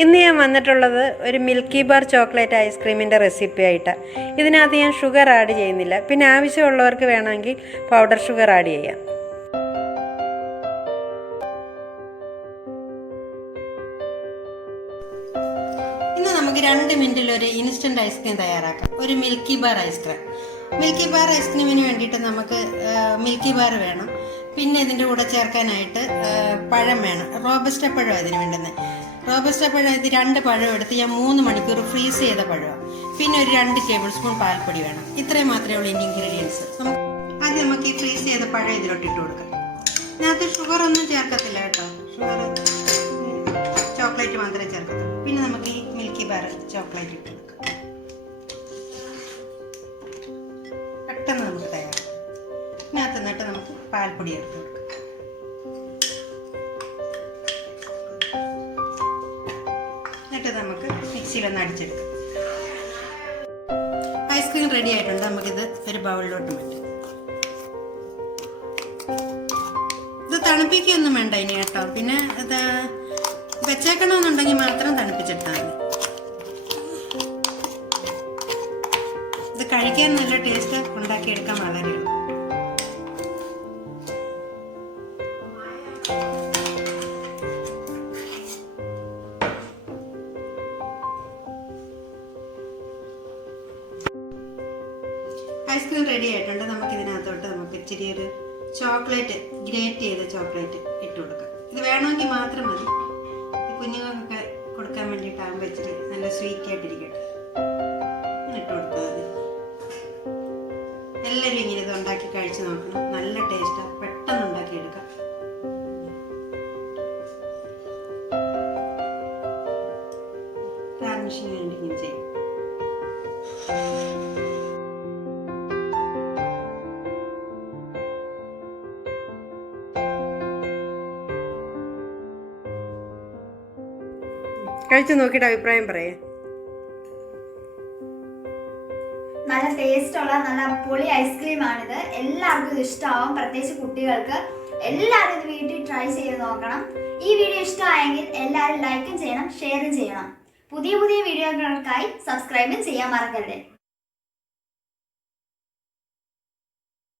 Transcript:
ഇന്ന് ഞാൻ വന്നിട്ടുള്ളത് ഒരു മിൽക്കി ബാർ ചോക്ലേറ്റ് ഐസ്ക്രീമിൻ്റെ റെസിപ്പി ആയിട്ടാണ്. ഇതിനകത്ത് ഞാൻ ഷുഗർ ആഡ് ചെയ്യുന്നില്ല. പിന്നെ ആവശ്യമുള്ളവർക്ക് വേണമെങ്കിൽ പൗഡർ ഷുഗർ ആഡ് ചെയ്യാം. ഇന്ന് നമുക്ക് 2 മിനിറ്റിൽ ഒരു ഇൻസ്റ്റൻറ്റ് ഐസ്ക്രീം തയ്യാറാക്കാം. ഒരു milky bar ice cream. Milky bar ഐസ്ക്രീമിന് വേണ്ടിയിട്ട് നമുക്ക് മിൽക്കി ബാർ വേണം. പിന്നെ ഇതിൻ്റെ കൂടെ ചേർക്കാനായിട്ട് പഴം വേണം. റോബസ്റ്റ പഴം അതിന് വേണ്ടുന്നത്. റോബസ്റ്റ പഴം ഇത് 2 പഴം എടുത്ത് ഞാൻ 3 മണിക്കൂർ ഫ്രീസ് ചെയ്ത പഴമാണ്. പിന്നെ ഒരു 2 ടേബിൾ സ്പൂൺ പാൽപ്പൊടി വേണം. ഇത്രയും മാത്രമേ ഉള്ളൂ ഇതിൻ്റെ ഇൻഗ്രീഡിയൻസ്. ആദ്യം നമുക്ക് ഈ ഫ്രീസ് ചെയ്ത പഴം ഇതിലോട്ട് ഇട്ട് കൊടുക്കാം. ഇതിനകത്ത് ഷുഗർ ഒന്നും ചേർക്കത്തില്ല കേട്ടോ. ഷുഗർ ചോക്ലേറ്റ് മാത്രമേ ചേർക്കത്തുള്ളൂ. പിന്നെ നമുക്ക് ഈ മിൽക്കി ബാർ ചോക്ലേറ്റ് ഇട്ട് കൊടുക്കാം. പെട്ടെന്ന് നമുക്ക് തയ്യാറാക്കാം. ഇതിനകത്ത് നിന്നിട്ട് നമുക്ക് പാൽപ്പൊടി ചേർത്ത് കൊടുക്കാം. എന്നിട്ട് നമുക്ക് മിക്സിയിലൊന്ന് അടിച്ചെടുക്കാം. ഐസ്ക്രീം റെഡി ആയിട്ടുണ്ട്. നമുക്കിത് ഒരു ബൗളിലോട്ട് മാറ്റാം. ഇത് തണുപ്പിക്കൊന്നും വേണ്ട ഇനി കേട്ടോ. പിന്നെ ഇത് വെച്ചേക്കണമെന്നുണ്ടെങ്കിൽ മാത്രം തണുപ്പിച്ചെടുത്താൽ മതി. ഇത് കഴിക്കാൻ നല്ല ടേസ്റ്റ്, ഉണ്ടാക്കിയെടുക്കാൻ വളരെ എളുപ്പം. ഐസ്ക്രീം റെഡി ആയിട്ടുണ്ട്. നമുക്ക് ഇതിനകത്തോട്ട് നമുക്ക് ഇച്ചിരി ഒരു ചോക്ലേറ്റ്, ഗ്രേറ്റ് ചെയ്ത ചോക്ലേറ്റ് ഇട്ട് കൊടുക്കാം. ഇത് വേണമെങ്കിൽ മാത്രം മതി. കുഞ്ഞുങ്ങൾക്കൊക്കെ കൊടുക്കാൻ വേണ്ടിയിട്ടാകുമ്പോൾ ഇച്ചിരി നല്ല സ്വീറ്റ് ആയിട്ടിരിക്കട്ടെ. ഇട്ട് കൊടുത്താൽ മതി. എല്ലാവരും ഇങ്ങനെ ഇത് ഉണ്ടാക്കി കഴിച്ച് നോക്കണം. നല്ല ടേസ്റ്റാണ്. പെട്ടെന്ന് ഉണ്ടാക്കിയെടുക്കാം. ഗാർണിഷിന് വേണ്ടി ഇങ്ങനെ ചെയ്യും. കഴിച്ചു നോക്കിയിട്ട് അഭിപ്രായം പറയേ. നല്ല ടേസ്റ്റ് ഉള്ള നല്ല പൊളി ഐസ്ക്രീമാണിത്. എല്ലാവർക്കും ഇത് ഇഷ്ടമാവും. പ്രത്യേകിച്ച് കുട്ടികൾക്ക്. എല്ലാവരും ഇത് വീട്ടിൽ ട്രൈ ചെയ്ത് നോക്കണം. ഈ വീഡിയോ ഇഷ്ടമായെങ്കിൽ എല്ലാവരും ലൈക്കും ചെയ്യണം, ഷെയറും ചെയ്യണം. പുതിയ വീഡിയോകൾക്കായി സബ്സ്ക്രൈബും ചെയ്യാൻ മറക്കരുത്.